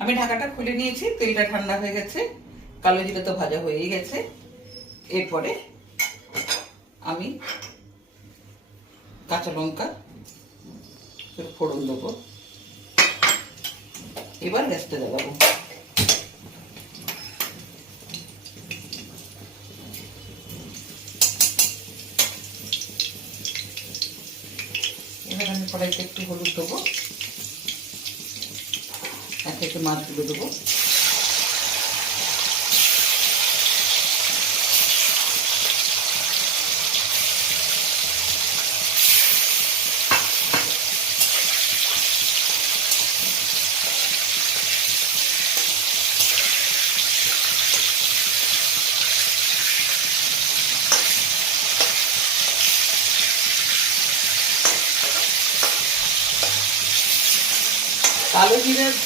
আমি ঢাকাটা খুলে নিয়েছি, তেলটা ঠান্ডা হয়ে গেছে, কালো জিরা তো ভাজা হয়েই গেছে। এরপরে আমি কাঁচা লঙ্কা ফোড়ন দেবো। এবার গ্যাসটা জ্বালাবো। এবার আমি কড়াইতে একটু হলুদ দেবো, একে একে মাছগুলো দেবো। কালো জিরা